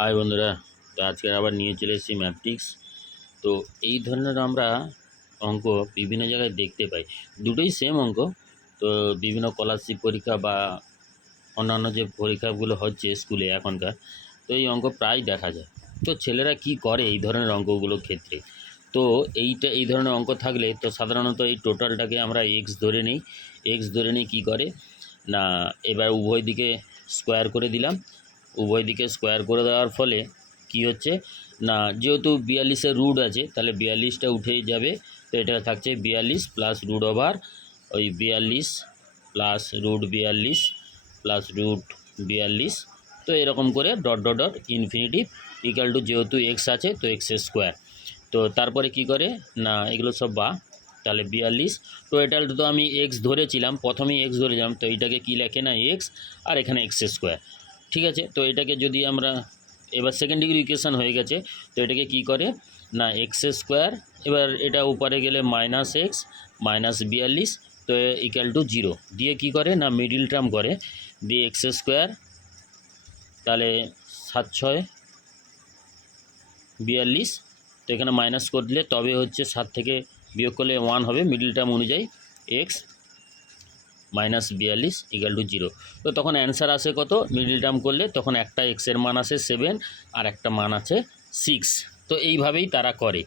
High বন্ধুরা, তো আজকে আবার নিয়ে চলে এসেছি ম্যাথটিক্স। তো এই ধরনের আমরা অঙ্ক বিভিন্ন জায়গায় দেখতে পাই। দুটোই সেম অঙ্ক। তো বিভিন্ন স্কলারশিপ পরীক্ষা বা অন্যান্য যে পরীক্ষাগুলো হচ্ছে স্কুলে এখনকার, তো এই অঙ্ক প্রায় দেখা যায়। তো ছেলেরা কি করে এই ধরনের অঙ্কগুলোর ক্ষেত্রে, তো এই ধরনের অঙ্ক থাকলে তো সাধারণত এই টোটালটাকে আমরা এক্স ধরে নিই। কী করে না, এবার উভয় দিকে স্কোয়ার করে দিলাম। উভয় দিকে স্কোয়ার করে দেওয়ার ফলে কি হচ্ছে না, যেহেতু 42-এর রুট আছে, তাহলে 42টা উঠেই যাবে। তো এটা থাকছে 42 প্লাস রুট ওভার ওই 42 প্লাস রুট 42 প্লাস রুট 42। তো এরকম করে dot dot dot infinitive equal to, যেহেতু এক্স আছে তো এক্সের স্কোয়ার। তো তারপরে কি করে না, এগুলো সব তাহলে 42 টোটাল তো আমি এক্স ধরেছিলাম, প্রথমেই এক্স ধরেছিলাম, তো এইটাকে কি লেখে না এক্স, আর এখানে এক্স স্কোয়ার। ঠিক আছে, তো এটাকে যদি আমরা এবার সেকেন্ড ডিগ্রি ইকুয়েশান হয়ে গেছে, তো এটাকে কি করে না এক্স স্কোয়ার, এবার এটা উপরে গেলে মাইনাস এক্স মাইনাস 42, তো ইকুয়াল টু 0 দিয়ে কি করে না মিডিল টার্ম করে, দিয়ে এক্স স্কোয়ার, তাহলে 7 6 42, তো এখানে মাইনাস করলে তবে হচ্ছে 7 থেকে বিয়োগ করলে 1 হবে মিডিল টার্ম অনুযায়ী, এক্স মাইনাস 42 ইকুয়াল টু 0। তো তখন অ্যান্সার আসে কত, মিডিল টার্ম করলে তখন একটা এক্সের মান আসে 7 আর একটা মান আছে 6। তো এইভাবেই তারা করে।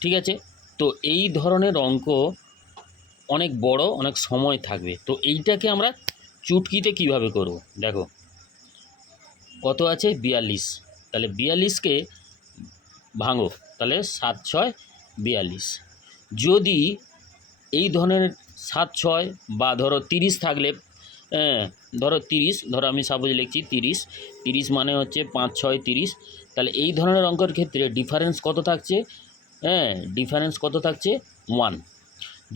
ঠিক আছে, তো এই ধরনের অঙ্ক অনেক বড়, অনেক সময় থাকবে। তো এইটাকে আমরা চুটকিতে কিভাবে করব, দেখো কত আছে 42, তাহলে 42কে ভাঙো, তাহলে 7 6 42। যদি এই ধরনের 7 6 বা ধরো 30 থাকলে, ধরো 30, ধরো আমি সাপোজ লিখছি 30 মানে হচ্ছে 5 6 30। তাহলে এই ধরনের অঙ্কের ক্ষেত্রে ডিফারেন্স কত থাকছে, ডিফারেন্স কত থাকছে 1।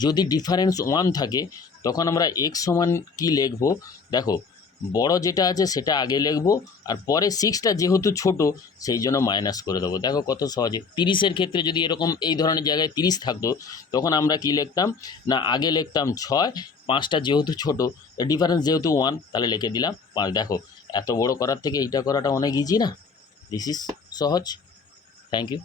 যদি ডিফারেন্স 1 থাকে তখন আমরা এক্স সমান কী লিখব, দেখো বড় যেটা আছে সেটা আগে লিখব, আর পরে 6টা যেহেতু ছোট সেই জন্য মাইনাস করে দেবো। দেখো কত সহজে। 30-এর ক্ষেত্রে যদি এরকম এই ধরনের জায়গায় 30 থাকতো তখন আমরা কি লিখতাম না আগে লিখতাম 6, 5টা যেহেতু ছোট, ডিফারেন্স যেহেতু 1, তাহলে লিখে দিলাম 5। দেখো এত বড় করার থেকে এইটা করাটা অনেক ইজি না, দিস ইজ সহজ। Thank you.